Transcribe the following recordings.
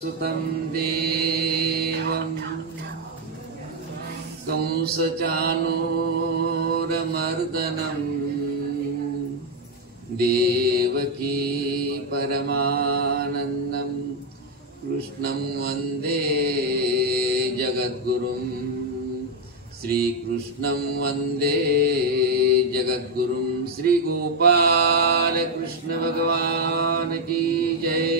सुतं देवं कंसचाणूरमर्दनं देवकी परमानन्दं कृष्णं वन्दे जगद्गुरुं श्रीकृष्णं वन्दे जगद्गुरुं श्रीगोपाल कृष्ण भगवान की जय।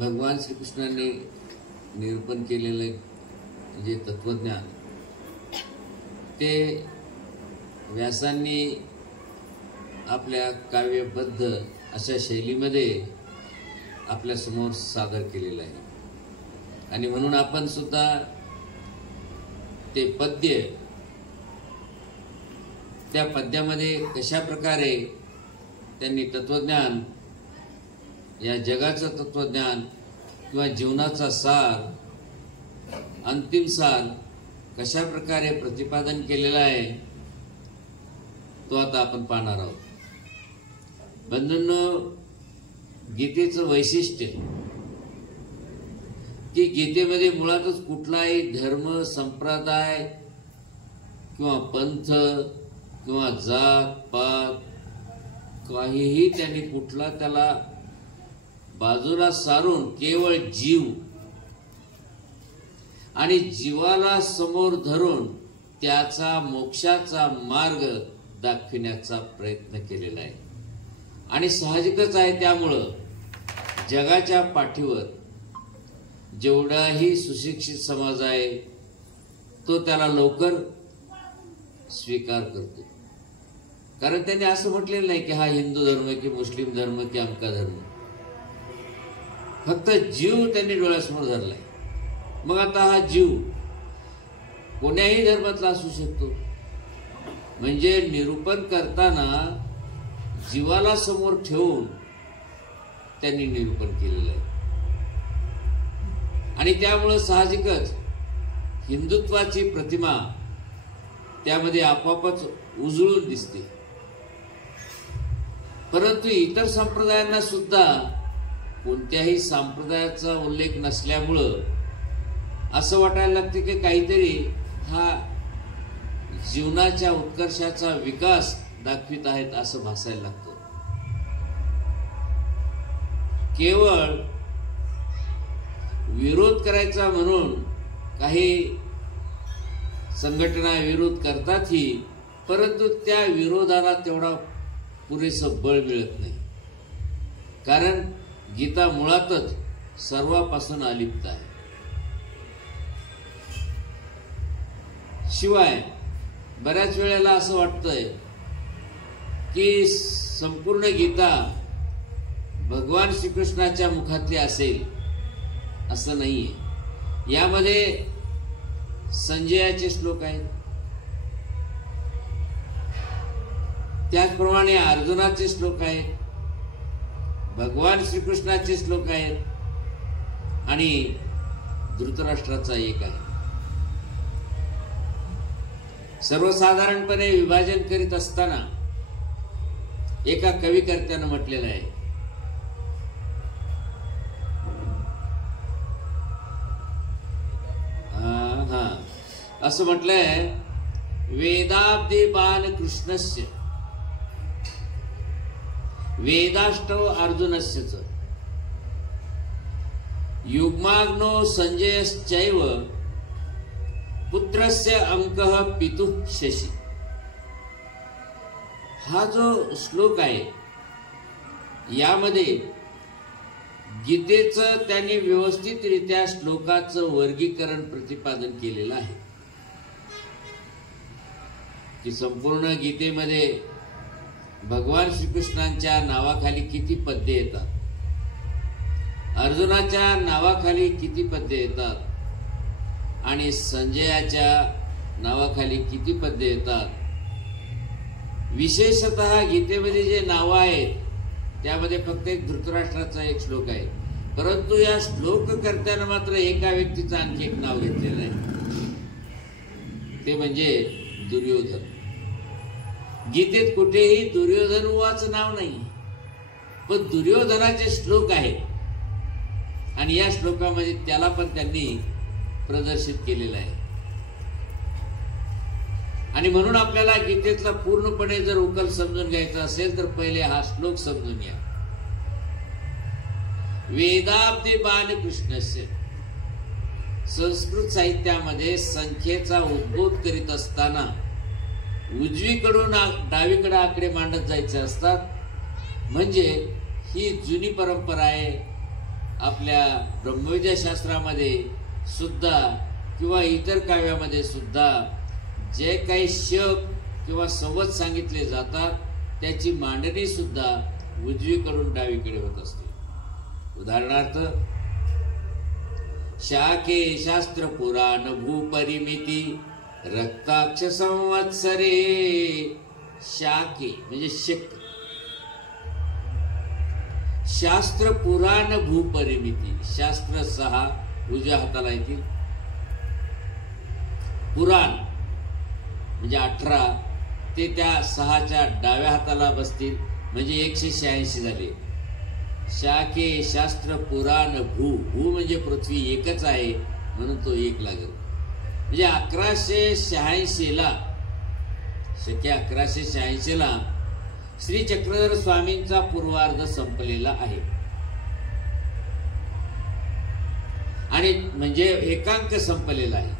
भगवान श्रीकृष्णाने निरूपण केलेले जे तत्वज्ञान ते व्यासांनी आपल्या काव्यबद्ध अशा शैलीमध्ये आपल्या समोर सादर केलेलं आहे आणि म्हणून आपण सुद्धा ते पद्य त्या पद्यामध्ये कशा प्रकारे त्यांनी तत्वज्ञान या जगाचं तत्वज्ञान किंवा जीवनाचा सार अंतिम सार कशा प्रकारे प्रतिपादन केलेला आहे तो आता आपण पाहणार आहोत। बंधूंनो, गीतेचं वैशिष्ट्य की गीतेमध्ये मुळातच कुठलाही धर्म संप्रदाय किंवा पंथ किंवा जात पात काहीही त्यांनी कुठला त्याला बाजूला सारून केवळ जीव आणि जीवाला समोर धरून त्याचा मोक्षाचा मार्ग दाखविण्याचा प्रयत्न केलेला आहे आणि साहजिकच आहे। त्यामुळं जगाच्या पाठीवर जेवढाही सुशिक्षित समाज आहे तो त्याला लवकर स्वीकार करतो, कारण त्यांनी असं म्हटलेलं नाही की हा हिंदू धर्म की मुस्लिम धर्म की अमका धर्म, फक्त जीव त्यांनी डोळ्यासमोर धरलाय। मग आता हा जीव कोण्याही धर्मातला असू शकतो, म्हणजे निरूपण करताना जीवाला समोर ठेवून त्यांनी निरूपण केलेलं आहे आणि त्यामुळे साहजिकच हिंदुत्वाची प्रतिमा त्यामध्ये आपोआपच उजळून दिसते। परंतु इतर संप्रदायांना सुद्धा कोणत्याही संप्रदायाचा उल्लेख नसल्यामुळं असं वाटायला लागते की काहीतरी हा जीवनाच्या उत्कर्षाचा विकास दाखवित आहेत असं भासायला लागतं। केवळ विरोध करायचा म्हणून काही संघटना विरोध करतात ही, परंतु त्या विरोधाला तेवढा पुरेसं बळ मिळत नाही, कारण गीता मुळातच सर्वापासून अलिप्त आहे। शिवाय बऱ्याच वेळेला असं वाटतंय की संपूर्ण गीता भगवान श्रीकृष्णाच्या मुखातली असेल, असं नाहीये। यामध्ये संजयाचे श्लोक आहेत, त्याचप्रमाणे अर्जुनाचे श्लोक आहेत, भगवान श्रीकृष्णाचे श्लोक आहेत आणि धृतराष्ट्राचा एक आहे। सर्वसाधारणपणे विभाजन करीत असताना एका कविकर्त्यानं म्हटलेलं आहे, असं म्हटलंय, वेदाब्दे बालकृष्णस्य वेदाष्टव अर्जुनस्य च युग्माग्नो संजयश्चैव पुत्रस्य अंकः पितुः शशी। हा जो श्लोक आहे यामध्ये गीतेचं त्यांनी व्यवस्थितरित्या श्लोकाचं वर्गीकरण प्रतिपादन केलेलं आहे की संपूर्ण गीतेमध्ये भगवान श्रीकृष्णांच्या नावाखाली किती पद्ये येतात, अर्जुनाच्या नावाखाली किती पद्ये येतात आणि संजयाच्या नावाखाली किती पद्ये येतात। विशेषतः गीतेमध्ये जे नाव आहेत त्यामध्ये फक्त एक धृतराष्ट्राचा एक श्लोक आहे, परंतु या श्लोक करताना मात्र एका व्यक्तीचं आणखी एक नाव घेतलेलं आहे, ते म्हणजे दुर्योधन. गीतेत कुठेही दुर्योधन उवाचं नाव नाही, पण दुर्योधनाचे श्लोक आहेत आणि या श्लोकामध्ये त्याला पण त्यांनी प्रदर्शित केलेलं आहे. आणि म्हणून आपल्याला गीतेतला पूर्णपणे जर उकल समजून घ्यायचा असेल तर पहिले हा श्लोक समजून घ्या. वेदाब्दे बालकृष्णस्य. संस्कृत साहित्यामध्ये संख्येचा उद्बोध करीत असताना उजवीकडून डावीकडे आकडे मांडत जायचे असतात. म्हणजे ही जुनी परंपरा आहे. आपल्या ब्रह्मविद्या शास्त्रामध्ये सुद्धा किंवा इतर काव्यामध्ये सुद्धा जे काही शक किंवा संवत सांगितले जातात त्याची मांडणी सुद्धा उजवीकडून डावीकडे होत असते. उदाहरणार्थ, शाके शास्त्र पुराण भूपरिमिती रक्ताक्ष संवत्सरे. शाके म्हणजे शक, शास्त्र पुराण भूपरिमिती. शास्त्र 6 उजव्या हाताला येतील, पुराण म्हणजे 18 ते त्या 6च्या डाव्या हाताला बसतील, म्हणजे 186 झाले. शाके शास्त्र पुराण भू. भू म्हणजे पृथ्वी एकच आहे म्हणून तो 1 लागेल. म्हणजे 1186ला शके 1186ला श्री चक्रधर स्वामींचा पूर्वार्ध संपलेला आहे. आणि म्हणजे एकांक संपलेला आहे.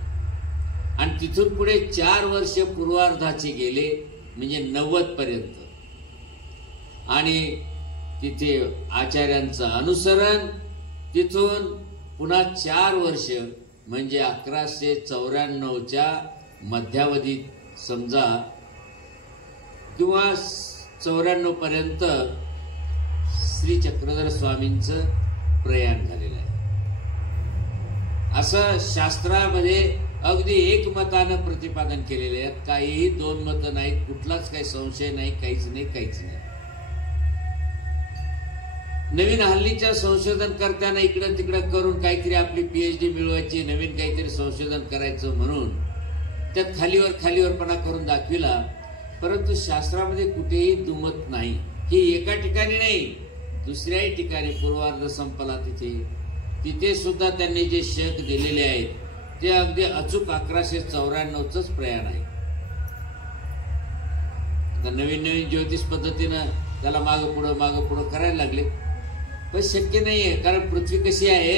आणि तिथून पुढे 4 वर्ष पूर्वार्धाचे गेले, म्हणजे 90 पर्यंत. आणि तिथे आचार्यांचं अनुसरण, तिथून पुन्हा 4 वर्ष म्हणजे 1194च्या मध्यावधीत समजा किंवा 94 पर्यंत श्री चक्रधर स्वामींचं प्रयाण झालेलं आहे. असं शास्त्रामध्ये अगदी एकमतानं प्रतिपादन केलेले आहेत. काहीही 2 मतं नाहीत, कुठलाच काही संशय नाही, काहीच नाही. नवीन हल्लीच्या संशोधन करताना इकडं तिकडं करून काहीतरी आपली PhD मिळवायची, नवीन काहीतरी संशोधन करायचं म्हणून त्यात खालीवरपणा करून दाखविला. परंतु शास्त्रामध्ये कुठेही दुमत नाही. ही एका ठिकाणी नाही, दुसऱ्याही ठिकाणी पूर्वार्ध संपला तिथे सुद्धा त्यांनी जे शक दिलेले आहेत ते अगदी अचूक 1194च प्रयाण आहे. आता नवीन ज्योतिष पद्धतीनं त्याला मागं पुढं करायला लागले, पण शक्य नाहीये. कारण पृथ्वी कशी आहे,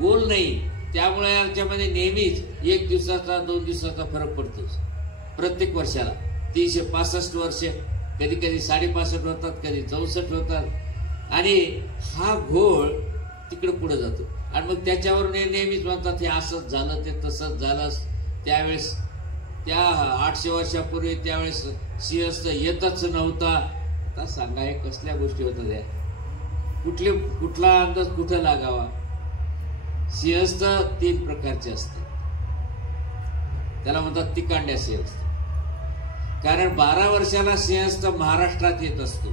गोल नाही. त्यामुळे याच्यामध्ये नेहमीच 1 दिवसाचा 2 दिवसाचा फरक पडतोच प्रत्येक वर्षाला. 365 वर्ष, कधी 65.5 होतात, कधी 64 होतात. आणि हा घोळ तिकडे पुढे जातो. आणि मग त्याच्यावरून नेहमीच म्हणतात हे असंच झालं, ते तसंच झालं. त्यावेळेस त्या 800 वर्षापूर्वी त्यावेळेस सिंहस्थ येतच नव्हता. आता सांगा हे कसल्या गोष्टी होतात त्या, कुठला अंदाज कुठं लागावा. सिंहस्थ 3 प्रकारचे असते. त्याला म्हणतात तिकांड्या सिंहस्थ. कारण 12 वर्षाला सिंहस्थ महाराष्ट्रात येत असतो,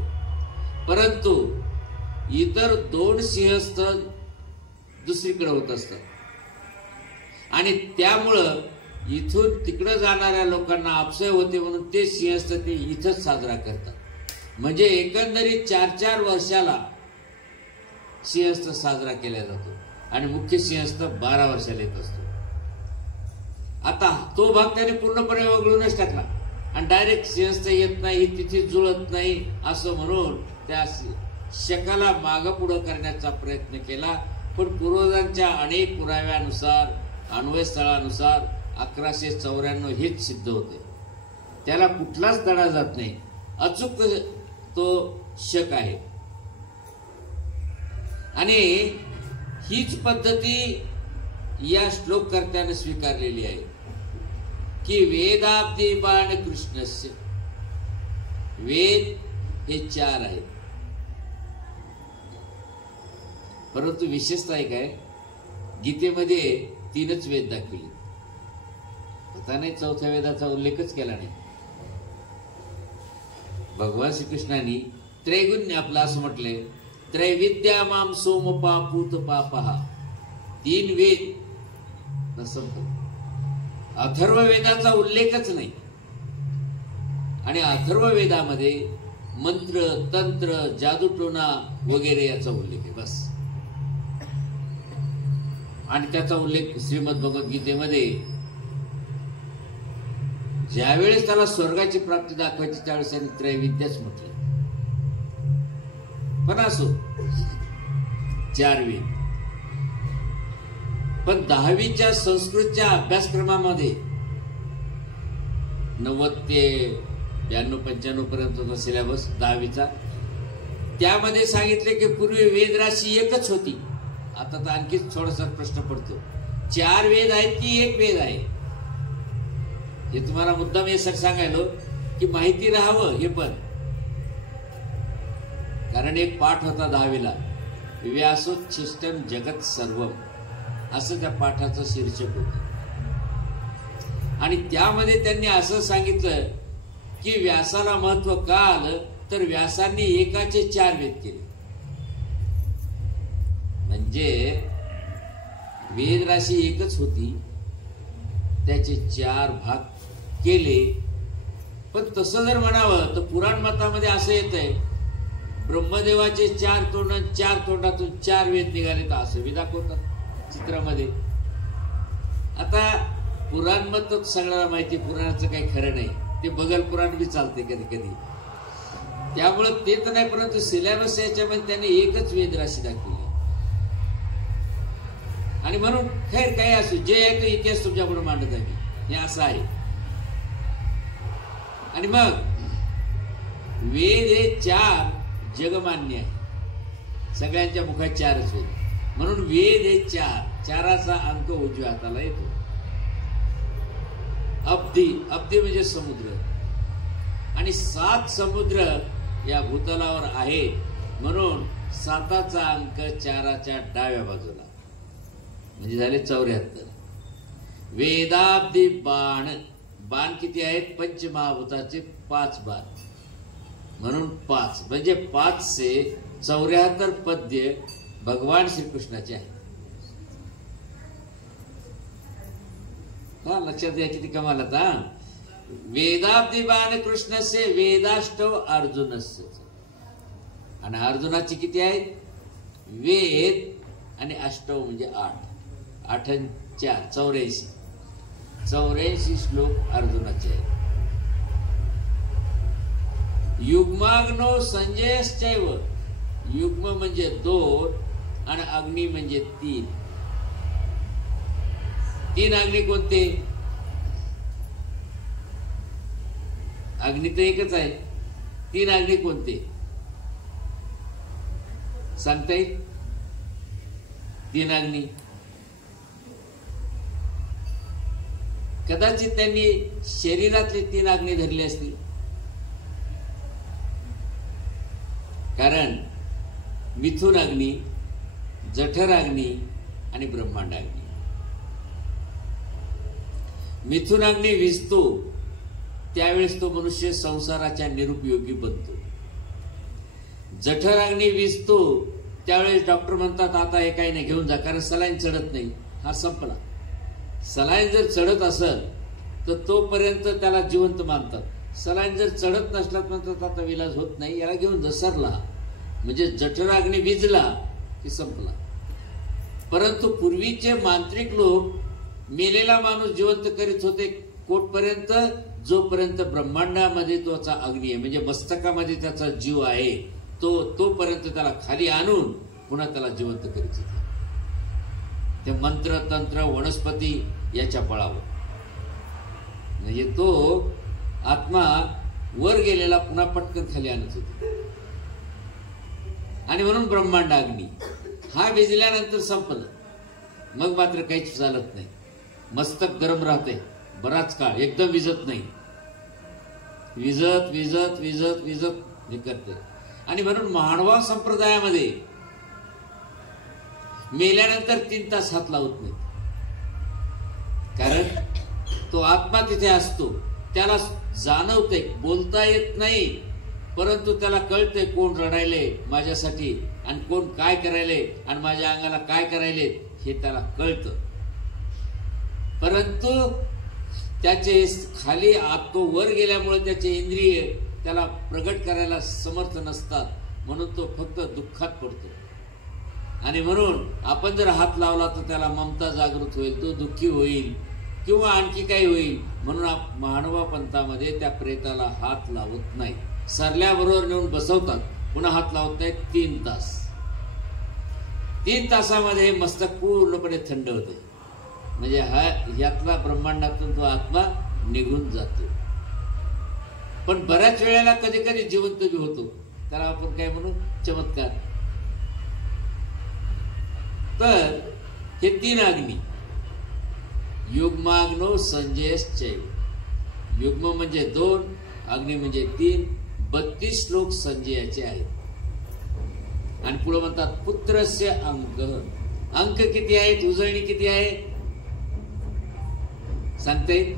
परंतु इतर 2 सिंहस्थ दुसरीकडे होत असतात. आणि त्यामुळं इथून तिकडे जाणाऱ्या लोकांना अपसय होते म्हणून ते सिंहस्थ ते इथंच साजरा करतात. म्हणजे एकंदरीत 4-4 वर्षाला सिंहस्थ साजरा केला जातो आणि मुख्य सिंहस्थ 12 वर्षाला येत असतो. आता तो भाग त्याने पूर्णपणे वगळूनच टाकला आणि डायरेक्ट सिंहस्थ येत नाही, तिथे जुळत नाही असं म्हणून त्या शकाला मागं पुढं करण्याचा प्रयत्न केला. पण पूर्वजांच्या अनेक पुराव्यानुसार, अन्वयस्थळानुसार 1194 हेच सिद्ध होते. त्याला कुठलाच दडा जात नाही, अचूक तो शक आहे. आणि हीच पद्धती या श्लोककर्त्याने स्वीकारलेली आहे की वेदाब्दे बाण कृष्णस्य. वेद हे 4 आहेत, परंतु विशेषतः एक आहे, गीतेमध्ये 3च वेद दाखवले. पता नाही 4थ्या वेदाचा उल्लेखच केला नाही. भगवान श्रीकृष्णांनी त्रैगुण्य आपलं असं म्हटलंय त्रैविद्या माम सोम पापूत पापहा, 3 वेद संपत. अथर्व वेदाचा उल्लेखच नाही. आणि अथर्व वेदामध्ये मंत्र, तंत्र, जादूटोना वगैरे याचा उल्लेख आहे बस. आणि त्याचा उल्लेख श्रीमद भगवद्गीतेमध्ये ज्यावेळेस त्याला स्वर्गाची प्राप्ती दाखवायची त्यावेळेस त्यांनी त्रैविद्याच म्हटलं. पण असो 4 वेद. पण 10वीच्या संस्कृतच्या अभ्यासक्रमामध्ये 90 ते 92-95 पर्यंतचा सिलेबस 10वीचा, त्यामध्ये सांगितले की पूर्वी वेदराशी एकच होती. आता तर आणखीच थोडासा प्रश्न पडतो, 4 वेद आहेत की 1 वेद आहे? हे तुम्हाला मुद्दाम हे सर सांगायलो की माहिती राहावं. हे पण कारण एक पाठ होता 10वीला, व्यासोच्छिष्टम जगत सर्वम, असं त्या पाठाचं शीर्षक होतं. आणि त्यामध्ये त्यांनी असं सांगितलं की व्यासाला महत्व का आलं, तर व्यासांनी एकाचे 4 वेद केले. म्हणजे वेद राशी एकच होती, त्याचे 4 भाग केले. पण तसं जर म्हणावं तर पुराण मतामध्ये असं येतंय, ब्रह्मदेवाचे 4 तोंड, 4 तोंडातून 4 वेद निघाले, तर असं बी दाखवतात चित्रामध्ये. आता पुराण मत तर सगळ्याला माहिती, पुराणाचं काही खरं नाही. ते बगल पुराण बी चालते कधी कधी, त्यामुळं ते तर नाही. परंतु सिलेबस याच्यामध्ये त्यांनी एकच वेद राशी दाखवली. आणि म्हणून खैर काही असू, जे आहे तो इतिहास तुमच्याकडून मांडत आहे मी, हे असं आहे. आणि मग वेद हे 4 जगमान्य आहे, सगळ्यांच्या मुखात 4च वेद. म्हणून वेद हे 4चा अंक उजव्या हाताला येतो. अब्धी, अब्धी म्हणजे समुद्र, आणि 7 समुद्र या भूतलावर आहे. म्हणून 7चा अंक 4च्या डाव्या बाजूला, म्हणजे झाले 74. वेदाब्दी बाण, बाण किती आहेत? पंचमहाभूताचे 5 बाण, म्हणून 5 म्हणजे 5 से 74 पद्य भगवान श्रीकृष्णाचे आहे. हा लक्षात घ्या, किती कमाल आता. वेदाब्दी बाण कृष्णस्य, वेदाष्टव अर्जुनस्य. आणि अर्जुनाची किती आहेत? वेद आणि अष्टव म्हणजे 8, 8 आणि 4 84 श्लोक अर्जुनाचे आहेत. युग्माग्नो संजयश्चैव, युग्म म्हणजे 2 आणि अग्नी म्हणजे 3. 3 अग्नी कोणते? अग्नी तर एकच आहे. 3 अग्नी कोणते सांगता येईल? 3 अग्नी कदाचित त्यांनी शरीरातले 3 अग्नी धरले असतील. कारण मिथुन अग्नी, जठर अग्नी आणि ब्रह्मांड अग्नी. मिथुन अग्नी विझतो त्यावेळेस तो मनुष्य संसाराच्या निरुपयोगी बनतो. जठर अग्नी विझतो त्यावेळेस डॉक्टर म्हणतात आता हे काही नाही, घेऊन जा, कारण सलाईन चढत नाही. हा संपला. सलाईन जर चढत असेल तर तोपर्यंत त्याला जिवंत मानतात. सलाईन जर चढत नसलात म्हणतात आता विलाज होत नाही, याला घेऊन जसरला, म्हणजे जठराग्नी विजला की संपला. परंतु पूर्वीचे मांत्रिक लोक मेलेला माणूस जिवंत करीत होते कोटपर्यंत, जोपर्यंत ब्रह्मांडामध्ये तोचा अग्नी आहे, म्हणजे मस्तकामध्ये त्याचा जीव आहे, तोपर्यंत त्याला खाली आणून पुन्हा त्याला जिवंत करीत होते. ते मंत्र, तंत्र, वनस्पती याच्या बळावर, म्हणजे तो आत्मा वर गेलेला पुन्हा पटकन खाली आणत होते. आणि म्हणून ब्रह्मांड अग्नी हा विजल्यानंतर संपलं. मग मात्र काहीच चालत नाही. मस्तक गरम राहते बराच काळ, एकदम विजत नाही, विजत विजत विजत विजत हे करते. आणि म्हणून मानवा संप्रदायामध्ये मेल्यानंतर 3 तास हात लावत नाही, कारण तो आत्मा तिथे असतो, त्याला जाणवते, बोलता येत नाही परंतु त्याला कळतंय कोण रडायले माझ्यासाठी आणि कोण काय करायले आणि माझ्या अंगाला काय करायले हे त्याला कळतं. परंतु त्याचे खाली तो वर गेल्यामुळे त्याचे इंद्रिय त्याला प्रगट करायला समर्थ नसतात, म्हणून तो फक्त दुःखात पडतो. आणि म्हणून आपण जर हात लावला तर त्याला ममता जागृत होईल, तो दुःखी होईल किंवा आणखी काही होईल. म्हणून महानुभाव पंथामध्ये त्या प्रेताला हात लावत नाही. सरल्याबरोबर नेऊन बसवतात, पुन्हा हात लावत नाहीत 3 तास. 3 तासामध्ये मस्तक पूर्णपणे थंड होते. म्हणजे यातला ब्रह्मांडातून तो आत्मा निघून जातो. पण बऱ्याच वेळेला कधी कधी जिवंत बी होतो. त्याला आपण काय म्हणू, चमत्कार. तर हे 3 अग्नी, युग्माग्नो संजयश्चैव. युग्म म्हणजे 2, अग्नी म्हणजे 3. 32 श्लोक संजयाचे आहेत. आणि पुढे म्हणतात पुत्रस्य अंक. अंक किती आहेत, उजळणी किती आहे सांगता येईल?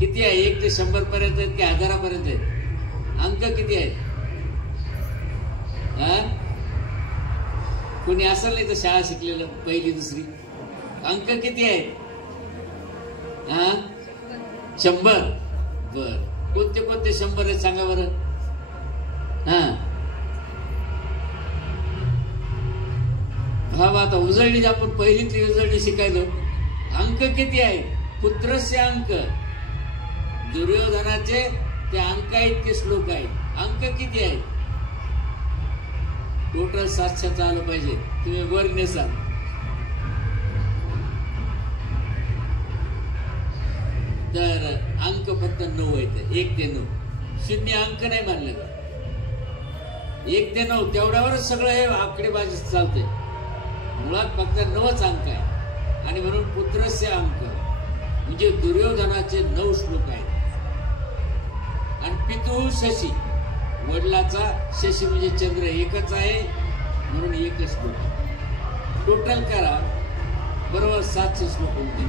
किती आहे? 1 ते 100 पर्यंत आहेत की 1000 पर्यंत आहेत? अंक किती आहेत? कोणी असेल नाही तर शाळा शिकलेलं 1ली 2री. अंक किती आहेत? 100. बर, कोणते कोणते 100 आहेत सांगा बरं. आता उजळणी आपण पहिलीतली उजळणी शिकायलो. अंक किती आहेत? पुत्रस्य अंक. दुर्योधनाचे ते अंक इतके श्लोक आहेत. अंक किती आहेत? टोटल 700 आलं पाहिजे. तुम्ही वर नेसाल. तर अंक फक्त 9 आहेत. 1 ते 9. 0 अंक नाही मानले. 1 ते 9 तेवढ्यावरच सगळं हे आकडेबाजी चालते. मुळात फक्त 9च अंक आहे. आणि म्हणून पुत्रस्य अंक म्हणजे दुर्योधनाचे 9 श्लोक आहेत. आणि पितुः शशी, वडिलाचा शशी म्हणजे चंद्र एकच आहे, म्हणून 1 श्लोक. टोटल करा बरोबर 700 श्लोक होते.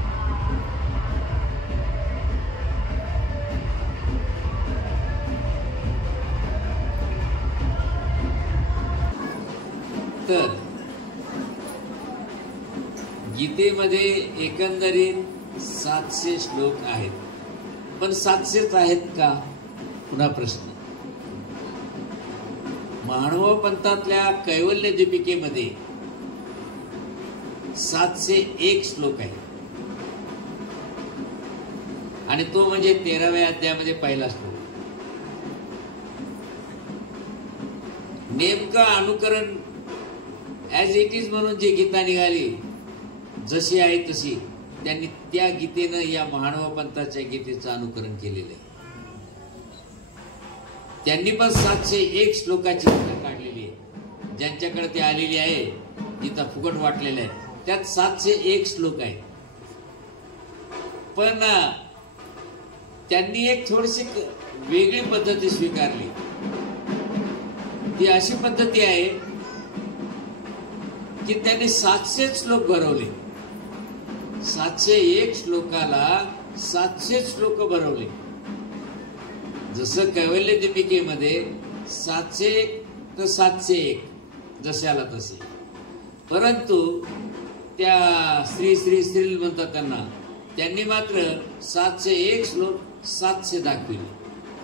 तर गीतेमध्ये एकंदरीत 700 श्लोक आहेत. पण 700च आहेत का? पुन्हा प्रश्न. महानुभाव पंथातल्या कैवल्य दीपिकेमध्ये 701 श्लोक आहेत. आणि तो म्हणजे 13व्या अध्यायामध्ये पहिला श्लोक. नेमकं अनुकरण ॲज इट इज म्हणून जी गीता निघाली, जशी आहे तशी, त्यांनी त्या गीतेनं या महानुभाव पंथाच्या गीतेचं अनुकरण केलेलं आहे. त्यांनी पण 701 श्लोकाची गीता काढलेली आहे. ज्यांच्याकडे ती आलेली आहे, गीता फुकट वाटलेल्या आहे, त्यात 701 श्लोक आहेत. पण त्यांनी एक थोडीशी वेगळी पद्धती स्वीकारली. ती अशी पद्धती आहे की त्यांनी 700 श्लोक भरवले. 701 श्लोकाला 700 श्लोक भरवले. जसं कैवल्य दीपिकेमध्ये 701 तर 701 जशाला तसे. परंतु त्या श्री श्री श्री म्हणतात त्यांनी मात्र 701 श्लोक 700 दाखविले.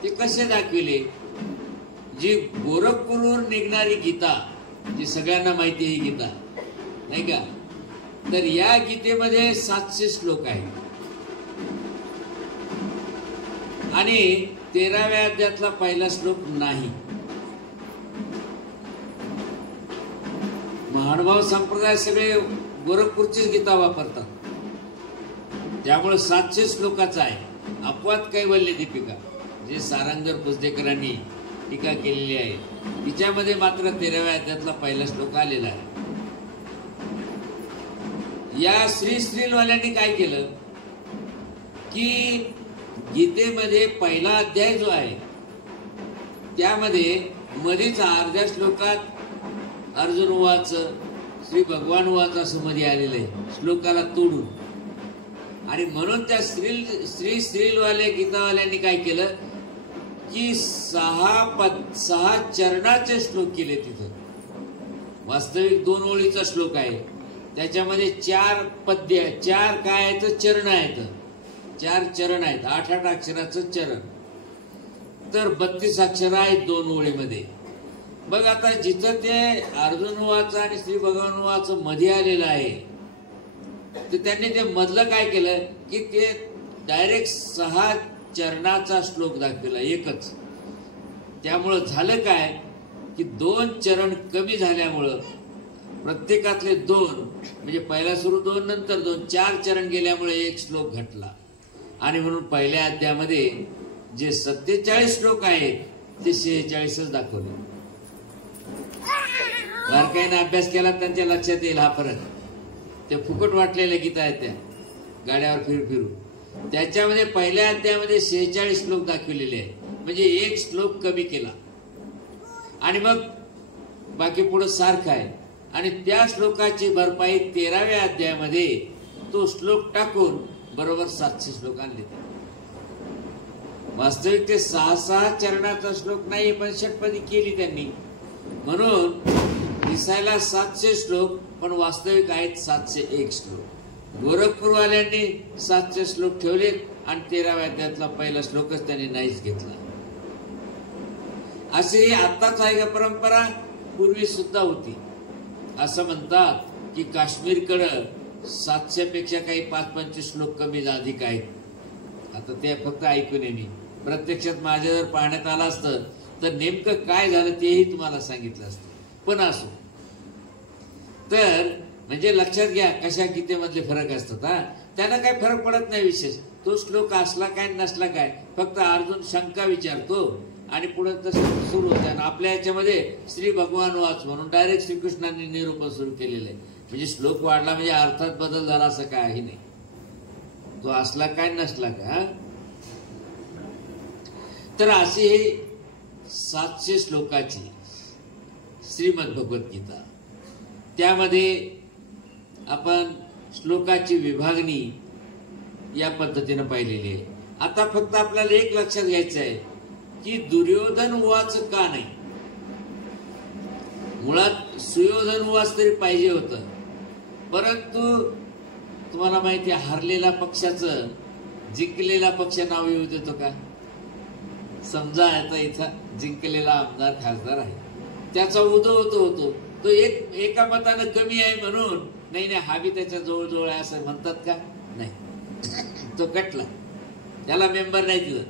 ते कसे दाखविले? जी गोरखपूरवरून निघणारी गीता, जी सगळ्यांना माहिती आहे ही गीता, नाही का? तर या गीतेमध्ये 700 श्लोक आहेत. आणि 13व्या अध्यायातला पहिला श्लोक नाही. महानुभाव संप्रदाय सगळे गोरखपूरचीच गीता वापरतात. त्यामुळे 700 श्लोकाचा आहे. अपवाद कैवल्य दीपिका, जे सारंगर पुसदेकरांनी टीका केलेली आहे, तिच्यामध्ये मात्र 13व्या अध्यायातला पहिला श्लोक आलेला आहे. या श्री श्रीलवाल्यांनी काय केलं की गीतेमध्ये पहिला अध्याय जो आहे त्यामध्ये मधीच अर्ध्या श्लोकात अर्जुन उवाच, श्री भगवान उवाच असं मध्ये आलेलं आहे श्लोकाला तोडून. आणि म्हणून त्या श्री श्रीलवाल्या गीतावाल्यांनी काय केलं, की सहा चरणाचे श्लोक केले तिथं. वास्तविक 2 ओळीचा श्लोक आहे, त्याच्यामध्ये 4 पद्य, 4 काय आहेत, चरण आहेत, 4 चरण आहेत, 8-8 अक्षराचं चरण. तर 32 अक्षर आहेत 2 ओळीमध्ये. बघ आता जिथं ते अर्जुन उवाचं आणि श्री भगवान उवाचं मध्ये आलेलं आहे, तर त्यांनी ते मधलं काय केलं की ते डायरेक्ट 6 चरणाचा श्लोक दाखवला, एकच. त्यामुळं झालं काय की 2 चरण कमी झाल्यामुळं प्रत्येकातले 2, म्हणजे पहिला सुरू 2 नंतर 2, 4 चरण गेल्यामुळे 1 श्लोक घटला. आणि म्हणून पहिल्या अध्यायामध्ये जे 47 श्लोक आहेत ते 46च दाखवले. बारकाईने अभ्यास केला त्यांच्या लक्षात येईल हा फरक. ते फुकट वाटलेल्या गीता आहेत त्या गाड्यावर फिरू. त्याच्यामध्ये पहिल्या अध्यायामध्ये 46 श्लोक दाखवलेले आहेत, म्हणजे 1 श्लोक कमी केला. आणि मग बाकी पुढे सारखं आहे. आणि त्या श्लोकाची भरपाई 13व्या अध्यायामध्ये तो श्लोक टाकून बरोबर 700 श्लोक आणले. वास्तविक ते 6 चरणाचा श्लोक नाही, पण षटपदी केली त्यांनी. म्हणून दिसायला 700 श्लोक, पण वास्तविक आहेत 701 श्लोक. गोरखपूरवाल्यांनी 700 श्लोक ठेवले आणि 13व्या अध्यायातला पहिला श्लोकच त्यांनी नाहीच घेतला. अशी आत्ताच आहे का परंपरा, पूर्वी सुद्धा होती. असं म्हणतात की काश्मीरकडं 700 पेक्षा काही 5-25 श्लोक कमी अधिक आहेत. आता ते फक्त ऐकून आहे मी, प्रत्यक्षात माझ्या जर पाहण्यात आलं असतं तर नेमकं काय झालं तेही तुम्हाला सांगितलं असतं. पण असो, तर म्हणजे लक्षात घ्या कशा गीतेमधले फरक असतात. त्यांना काही फरक पडत नाही विशेष. तो श्लोक असला काय नसला काय, फक्त अर्जुन शंका विचारतो आणि पुढे तसं सुरू होतं. आपल्या याच्यामध्ये श्री भगवान वाच म्हणून डायरेक्ट श्रीकृष्णांनी निरूपण सुरू केलेलं आहे. म्हणजे श्लोक वाढला म्हणजे अर्थात बदल झाला असं काही नाही. तो असला काय नसला काय. तर अशी ही 700 श्लोकाची श्रीमद भगवद्गीता. त्यामध्ये आपण श्लोकाची विभागणी या पद्धतीनं पाहिलेली आहे. आता फक्त आपल्याला एक लक्षात घ्यायचं आहे की दुर्योधन उवाच का नाही. मुळात सुयोधन उवाच तरी पाहिजे होतं, परंतु तुम्हाला माहिती आहे हरलेल्या पक्षाचं जिंकलेला पक्ष नाव येऊ देतो का. समजा आता इथं जिंकलेला आमदार खासदार आहे, त्याचा उदो होतो तो एका मतानं कमी आहे म्हणून नाही हा बी त्याच्या जवळजवळ आहे असं म्हणतात का. नाही, तो कटला, त्याला मेंबर नाही दिलं,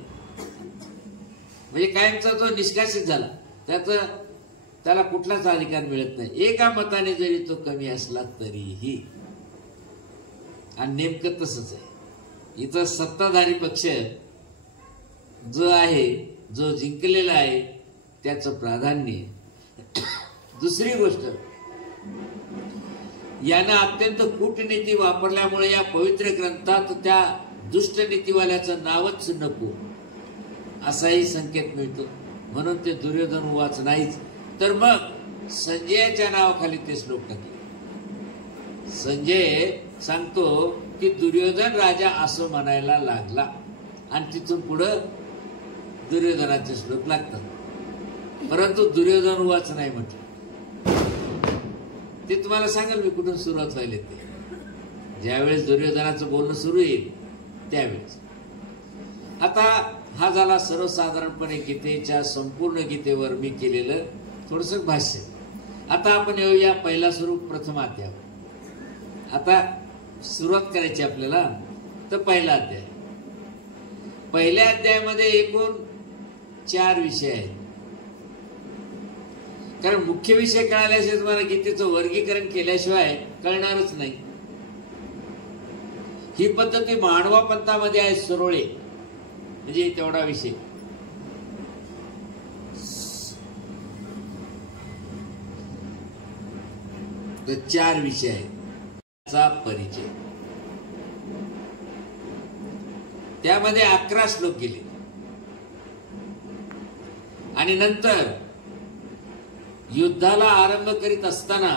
म्हणजे कायमचा तो निष्कासित झाला. त्याला कुठलाच अधिकार मिळत नाही. एका मताने जरी तो कमी असला तरीही. आणि नेमकं तसंच आहे इथं. सत्ताधारी पक्ष जो आहे, जो जिंकलेला आहे, त्याचं प्राधान्य. दुसरी गोष्ट, यानं अत्यंत कूटनीती वापरल्यामुळे या पवित्र ग्रंथात त्या दुष्ट नीतीवाल्याचं नावच नको असाही संकेत मिळतो. म्हणून ते दुर्योधन उवाच नाहीच. तर मग संजयाच्या नावाखाली ते श्लोक टाकले. संजय सांगतो की दुर्योधन राजा असं म्हणायला लागला आणि तिथून पुढं दुर्योधनाचे श्लोक लागतात. परंतु दुर्योधन उवाच नाही म्हटलं. ते तुम्हाला सांगाल मी कुठून सुरुवात व्हायला. ते ज्यावेळेस दुर्योधनाचं बोलणं सुरू येईल त्यावेळेस. आता हा झाला सर्वसाधारणपणे गीतेच्या संपूर्ण गीतेवर मी केलेलं थोडंसं भाष्य. आता आपण येऊया पहिला स्वरूप प्रथम अध्याय. आता सुरुवात करायची आपल्याला. तर पहिला अध्याय. पहिल्या अध्यायामध्ये एकूण 4 विषय आहेत. कारण मुख्य विषय कळाल्याशिवाय तुम्हाला गीतेचं वर्गीकरण केल्याशिवाय कळणारच नाही. ही पद्धती मांडवा पंथामध्ये आहे सुरोळे, म्हणजे तेवढा विषय. तर 4 विषय आहेत. परिचय, त्यामध्ये 11 श्लोक गेले आणि नंतर युद्धाला आरंभ करीत असताना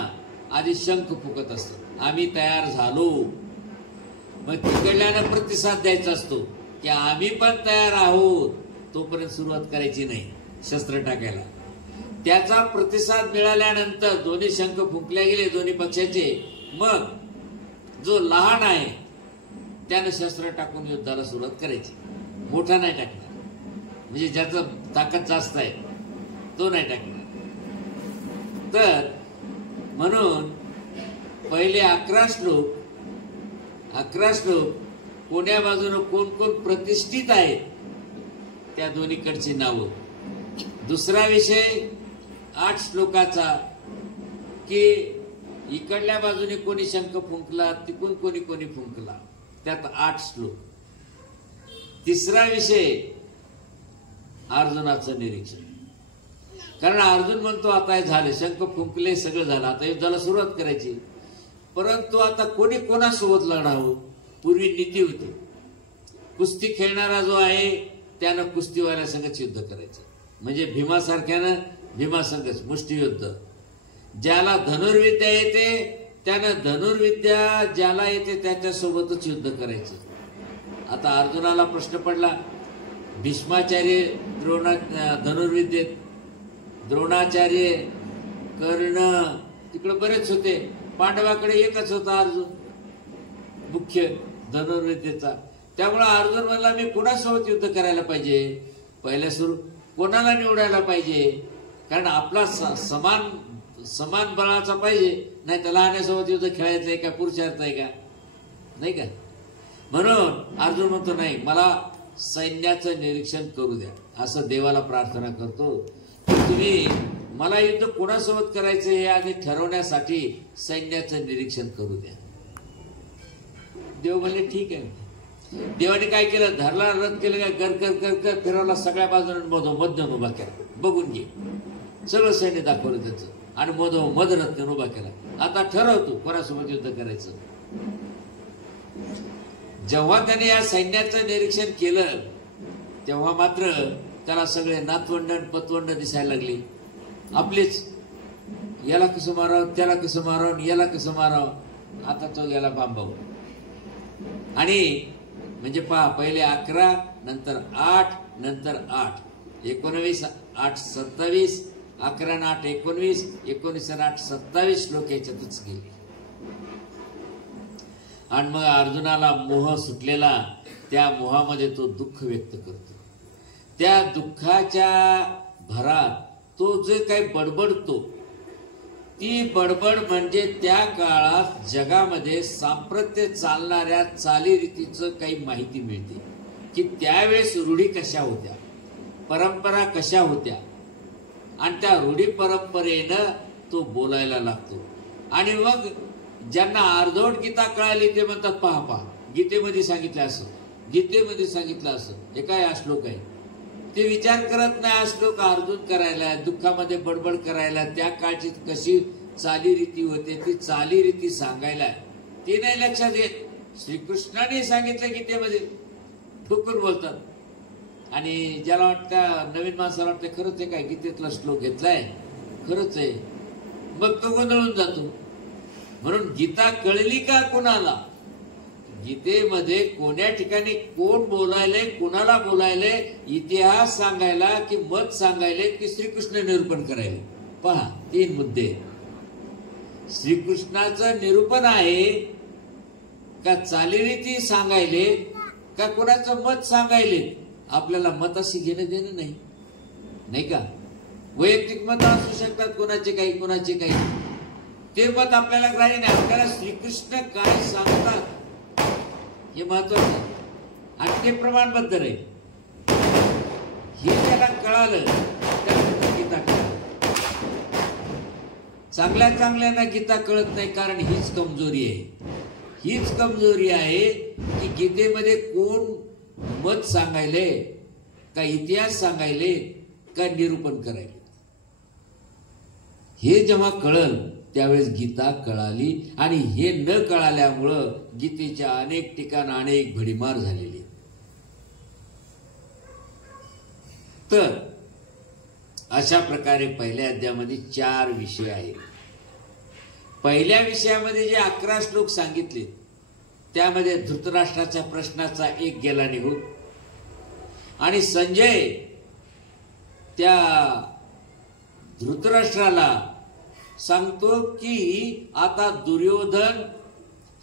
आधी शंख फुकत असतात. आम्ही तयार झालो. मग तिकडल्यानं प्रतिसाद द्यायचा असतो की आम्ही पण तयार आहोत. तोपर्यंत सुरुवात करायची नाही शस्त्र टाकायला. त्याचा प्रतिसाद मिळाल्यानंतर दोन्ही शंख फुंकले गेले दोन्ही पक्षाचे. मग जो लहान आहे त्यानं शस्त्र टाकून युद्धाला सुरुवात करायची. मोठा नाही टाकणार, म्हणजे ज्याचं ताकद जास्त आहे तो नाही टाकणार. तर म्हणून पहिले 11 श्लोक कोण्या बाजूनं कोण कोण प्रतिष्ठित आहेत त्या दोन्हीकडची नावं. दुसरा विषय 8 श्लोकाचा की इकडल्या बाजूने कोणी शंख फुंकला, तिकून कोणी कोणी फुंकला, त्यात 8 श्लोक. तिसरा विषय अर्जुनाचं निरीक्षण. कारण अर्जुन म्हणतो आता हे झाले, शंख फुंकले, सगळं झालं, आता युद्धाला सुरुवात करायची. परंतु आता कोणी कोणासोबत लढावं. पूर्वी नीती होती, कुस्ती खेळणारा जो आहे त्यानं कुस्तीवाल्या संगच युद्ध करायचं. म्हणजे भीमासारख्यानं भीमासंगच मुष्टियुद्ध. ज्याला धनुर्विद्या येते त्यानं धनुर्विद्या ज्याला येते त्याच्यासोबतच युद्ध करायचं. आता अर्जुनाला प्रश्न पडला, भीष्माचार्य धनुर्विद्येत, द्रोणाचार्य, कर्ण तिकडे बरेच होते, पांडवाकडे एकच होता अर्जुन मुख्य धनुर्विद्येचा. त्यामुळे अर्जुन म्हणला मी कोणासोबत युद्ध करायला पाहिजे, पहिल्या सुरू कोणाला निवडायला पाहिजे. कारण आपला समान बळाचा पाहिजे, नाही तर लहान्यासोबत युद्ध खेळायचं आहे का, पुरुषार्थ आहे का, नाही का. म्हणून अर्जुन म्हणतो नाही, मला सैन्याचं निरीक्षण करू द्या, असं देवाला प्रार्थना करतो. तुम्ही मला युद्ध कोणासोबत करायचं हे आधी ठरवण्यासाठी सैन्याचं निरीक्षण करू द्या. देव म्हणले ठीक आहे. देवाने काय केलं, धरला, रथ केलं, काय कर कर कर कर फिरवला, सगळ्या बाजूने मधून उभा केला. बघून घे, सगळं सैन्य दाखवलं त्याचं, आणि मध रथ उभा केला. आता ठरवतो कोणासोबत युद्ध करायचं. जेव्हा त्याने या सैन्याचं निरीक्षण केलं तेव्हा मात्र त्याला सगळे नातवंड पतवंड दिसायला लागली. आपलीच, याला कसं मारावं, त्याला कसं मारावं, याला कसं मारावं. आता तो याला बांबाव. आणि म्हणजे पहा, पहिले 11, नंतर 8, नंतर 8, 19, 8, 27, 11 आणि 8, 19, 19 आणि 8, 27 श्लोक याच्यातच गेले. आणि मग अर्जुनाला मोह सुटलेला, त्या मोहामध्ये तो दुःख व्यक्त करतो. त्या दुःखाच्या भरात तो जे काही बडबडतो, ती बडबड म्हणजे त्या काळात जगामध्ये सांप्रत्य चालणाऱ्या चालीरीतीचं काही माहिती मिळते की त्यावेळेस रूढी कशा होत्या, परंपरा कशा होत्या, आणि त्या रूढी परंपरेनं तो बोलायला लागतो. आणि मग ज्यांना अर्धवट गीता कळाली ते म्हणतात पहा पहा, गीतेमध्ये सांगितलं असं, गीतेमध्ये सांगितलं असं, हे काय हा श्लोक आहे. ते विचार करत नाही हा श्लोक अर्जुन करायला, दुःखामध्ये बडबड करायला, त्या काळची कशी चालीरीती होते ती चालीरीती सांगायला ते नाही लक्षात येत. श्रीकृष्णाने सांगितलं गीतेमध्ये, ठोकून बोलतात. आणि ज्याला वाटतं, नवीन माणसाला वाटतं खरंच आहे काय, गीतेतला श्लोक घेतलाय, खरंच आहे, मग तो गोंधळून जातो. म्हणून गीता कळली का कुणाला, गीतेमध्ये कोण्या ठिकाणी कोण बोलायलंय, कुणाला बोलायलंय, इतिहास सांगायला की मत सांगायले की श्रीकृष्ण निरूपण करायले. पहा 3 मुद्दे. श्रीकृष्णाचं निरूपण आहे का चालीरीती सांगायले का कोणाचं मत सांगायले. आपल्याला मताशी घेणं देणं नाही, नाही का. वैयक्तिक मत असू शकतात कोणाचे काही, कोणाचे काही, ते मत आपल्याला ग्राह्य नाही. आपल्याला श्रीकृष्ण काय सांगतात हे महत्वाचं आहे, आणि ते प्रमाणबद्ध आहे. हे त्याला कळालं तर गीता कळालं. चांगल्या चांगल्यांना गीता कळत नाही, कारण हीच कमजोरी आहे. हीच कमजोरी आहे की गीतेमध्ये कोण मत सांगायले का इतिहास सांगायले का निरूपण करायले. हे जेव्हा कळल त्यावेळेस गीता कळाली. आणि हे न कळाल्यामुळं गीतेच्या अनेक ठिकाणी अनेक भडीमार झालेली. तर अशा प्रकारे पहिल्या अध्यायामध्ये 4 विषय आहेत. पहिल्या विषयामध्ये जे 11 श्लोक सांगितले त्यामध्ये धृतराष्ट्राच्या प्रश्नाचा एक गेला निघून, आणि संजय त्या धृतराष्ट्राला सांगतो की आता दुर्योधन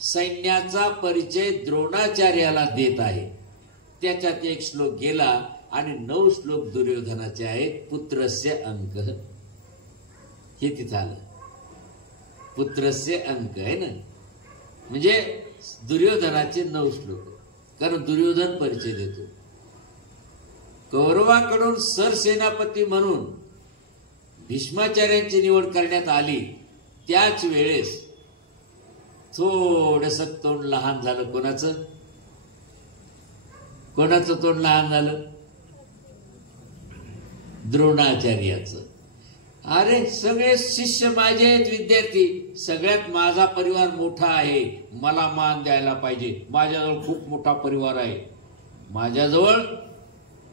सैन्याचा परिचय द्रोणाचार्याला देत आहे. त्याच्यात एक श्लोक गेला आणि 9 श्लोक दुर्योधनाचे आहेत. पुत्रस्य अंक हे तिथं आलं. पुत्रस्य अंक आहे ना, म्हणजे दुर्योधनाचे 9 श्लोक, कारण दुर्योधन परिचय देतो. कौरवाकडून सरसेनापती म्हणून भीष्माचार्यांची निवड करण्यात आली. त्याच वेळेस थोडस तोंड लहान झालं. कोणाचं तोंड लहान झालं? द्रोणाचार्याचं. अरे सगळे शिष्य माझे आहेत, विद्यार्थी, सगळ्यात माझा परिवार मोठा आहे, मला मान द्यायला पाहिजे. माझ्याजवळ खूप मोठा परिवार आहे, माझ्याजवळ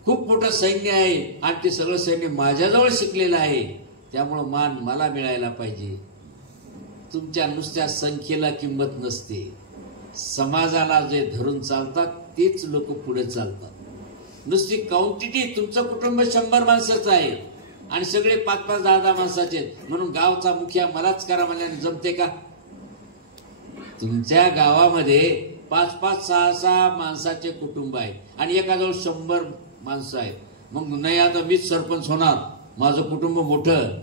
खूप मोठं सैन्य आहे आणि ते सगळं सैन्य माझ्याजवळ शिकलेलं आहे, त्यामुळं मान मला मिळायला पाहिजे. तुमच्या नुसत्या संख्येला किंमत नसते. समाजाला जे धरून चालतात तेच लोक पुढे चालतात. नुसती क्वांटिटी, तुमचं कुटुंब 100 माणसाचं आहे आणि सगळे 5-5, 10-10 माणसाचे म्हणून गावचा मुखिया मलाच करा म्हणल्याने जमते का? तुमच्या गावामध्ये 5-5, 6-6 माणसाचे कुटुंब आहे आणि एकाजवळ 100 माणसं आहेत. मग नाही आता मीच सरपंच होणार, माझं कुटुंब मोठं.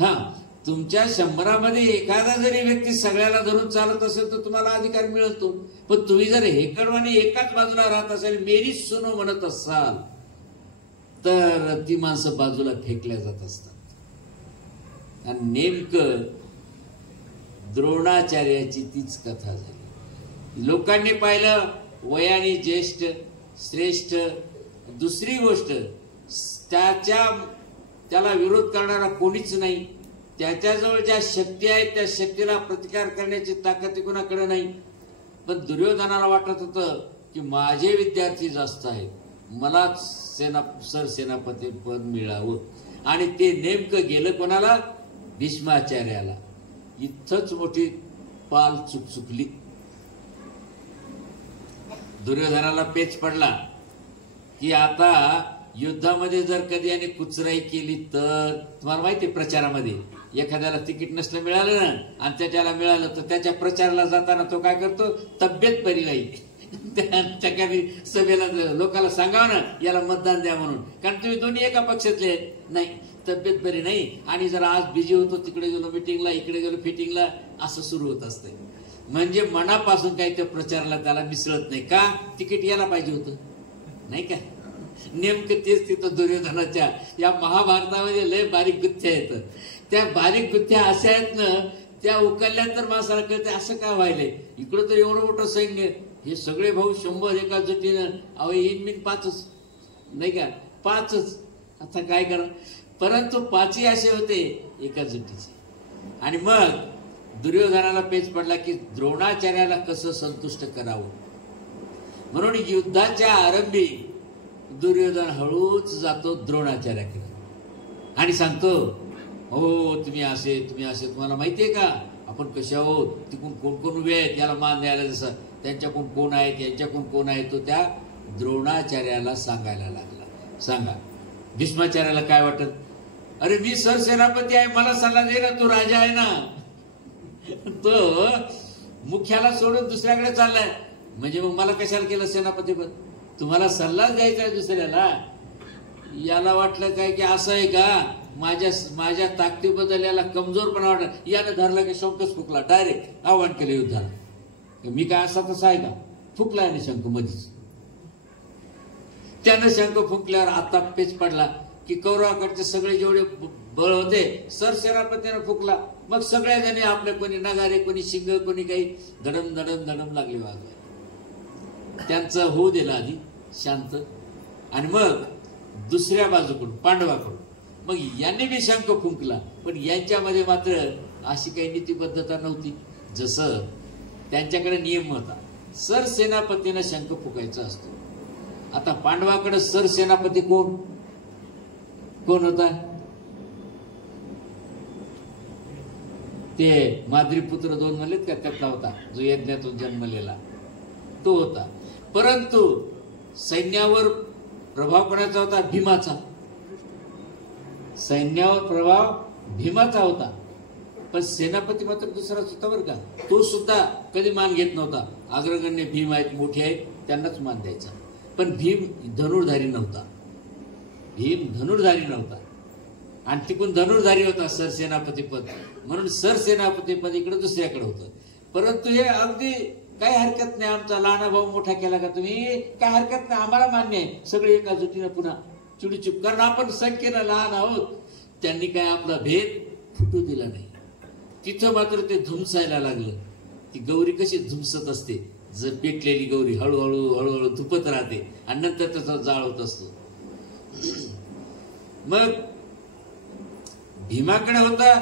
हा, तुमच्या 100मध्ये एखादा जरी व्यक्ती सगळ्याला धरून चालत असेल तर तुम्हाला अधिकार मिळतो. पण तुम्ही जर हेकडवानी एकाच बाजूला राहत असाल, मेरीच सुनो म्हणत असाल, तर ती माणसं बाजूला फेकल्या जात असतात. आणि नेमकं द्रोणाचार्याची तीच कथा झाली. लोकांनी पाहिलं वयाने ज्येष्ठ, श्रेष्ठ. दुसरी गोष्ट, त्याला विरोध करणारा कोणीच नाही. त्याच्याजवळ ज्या शक्ती आहेत त्या शक्तीला प्रतिकार करण्याची ताकद कुणाकडे नाही. पण दुर्योधनाला वाटत होतं की माझे विद्यार्थी जास्त आहेत, मलाच सरसेनापती पद मिळावं. आणि ते नेमकं गेलं कोणाला? भीष्माचार्याला. इथंच मोठी पाल चुकली. दुर्योधनाला पेच पडला की आता युद्धामध्ये जर कधी याने कुचराई केली तर, तुम्हाला माहिती आहे प्रचारामध्ये एखाद्याला तिकीट नसलं मिळालं ना आणि त्याच्याला मिळालं तर त्याच्या प्रचाराला जाताना तो काय करतो? तब्येत बरी नाही त्या काही सभेला लोकांना सांगावं ना याला मतदान द्या म्हणून, कारण तुम्ही दोन्ही एका पक्षातले नाही, तब्येत बरी नाही आणि जरा आज बिझी होतो, तिकडे गेलो मिटिंगला, इकडे गेलो फिटिंगला, असं सुरू होत असते. म्हणजे मनापासून काही त्या प्रचाराला त्याला मिसळत नाही का? तिकीट यायला पाहिजे होतं नाही का? नेमकं तेच तिथं दुर्योधनाच्या या महाभारतामध्ये लय बारीक गुत्थ्या येतं. त्या बारीक गुत्थ्या अशा आहेत ना, त्या उकलल्या तर माणसाला कळते असं का व्हायलंय. इकडं तर एवढं मोठं सैन्य, हे सगळे भाऊ 100 एका जुटीनं, अहो येईन मी 5च नाही का, 5च, आता काय करा. परंतु 5ही असे होते एका जुटीचे. आणि मग दुर्योधनाला पेच पडला की द्रोणाचार्याला कसं संतुष्ट करावं. म्हणून युद्धाच्या आरंभी दुर्योधन हळूच जातो द्रोणाचार्याकडे आणि सांगतो, हो तुम्ही असे तुम्हाला माहितीये का आपण कशा आहोत, तिकडून कोण कोण उभे आहेत याला मान द्यायला, जसं त्यांच्याकडून कोण आहेत यांच्याकडून कोण आहे, तो त्या द्रोणाचार्याला सांगायला लागला. सांगा भीष्माचार्याला काय वाटत? अरे मी सरसेनापती आहे, मला सल्ला दे ना, तो राजा आहे ना. तो मुख्याला सोडून दुसऱ्याकडे चाललाय, म्हणजे मग मला कशाला केलं सेनापतीपद? तुम्हाला सल्ला द्यायचा आहे दुसऱ्याला. याला वाटलं काय की असं आहे का, माझ्या ताकदीबद्दल याला कमजोरपणा वाटला, यानं धरला की शंकच फुकला, डायरेक्ट आव्हान केलं युद्धाला. मी काय असा तसा आहे का? फुकला आणि शंख मधीच. त्यानं शंख फुंकल्यावर आता पेच पडला की कौरवाकडचे सगळे जेवढे बळ होते सरसेनापतीनं फुकला. मग सगळ्या जणी आपले कोणी नगारे, कोणी शिंग, कोणी काही धडम धडम धडम लागले वाजवायला. त्यांचं होऊ दिलं आधी शांत. आणि मग दुसऱ्या बाजूकडून पांडवाकडून मग यांनी बी शंख फुंकला, पण यांच्यामध्ये मात्र अशी काही नीतिबद्धता नव्हती. जसं त्यांच्याकडे नियम होता, सरसेनापतीनं शंख फुकायचा असतो. आता पांडवाकडे सरसेनापती कोण होता? ते माद्रीपुत्र 2 म्हणलेत का, त्यातला होता जो यज्ञातून जन्मलेला, तो होता. परंतु सैन्यावर प्रभाव कोणाचा होता? भीमाचा. सैन्यावर प्रभाव भीमाचा होता, पण सेनापती मात्र दुसराच होता बरं का. तो सुद्धा कधी मान घेत नव्हता. अग्रगण्य भीम आहेत, मोठे आहेत, त्यांनाच मान द्यायचा. पण भीम धनुर्धारी नव्हता. भीम धनुर्धारी नव्हता आणि तिकडून धनुर्धारी होता सरसेनापती पद, म्हणून सरसेनापती पद इकडे दुसऱ्याकडे होतं. परंतु हे अगदी काही हरकत नाही, आमचा लहान भाऊ मोठा केला का तुम्ही, काय हरकत नाही, आम्हाला मान्य आहे. सगळे एका जुटीनं पुन्हा चिडीचूप, कारण आपण संख्येनं लहान आहोत. त्यांनी काय आपला भेद फुटू दिला नाही. तिथं मात्र ते धुमसायला लागलं. ती गौरी कशी धुमसत असते, जर पेटलेली गौरी हळूहळू हळूहळू धुपत राहते आणि नंतर त्याचा जाळ होत असतो. मग भीमाकडे होता,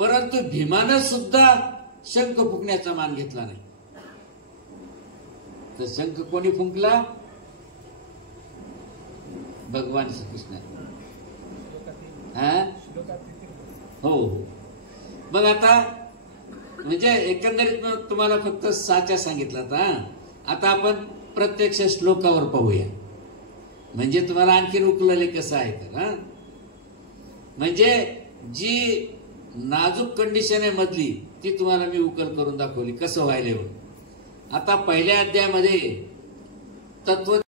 परंतु भीमानं सुद्धा शंख फुंकण्याचा मान घेतला नाही. तर शंख कोणी फुंकला? भगवान श्रीकृष्ण. हो हो. मग आता म्हणजे एकंदरीत तुम्हाला फक्त साचा सांगितला था. आता आपण प्रत्यक्ष श्लोकावर पाहूया, म्हणजे तुम्हाला आणखीन उकलले कसं आहे तर. म्हणजे जी नाजूक कंडिशन आहे मधली, ती तुम्हाला मी उकल करून दाखवली कसं व्हायला. आता पहिल्या अध्यायामध्ये तत्व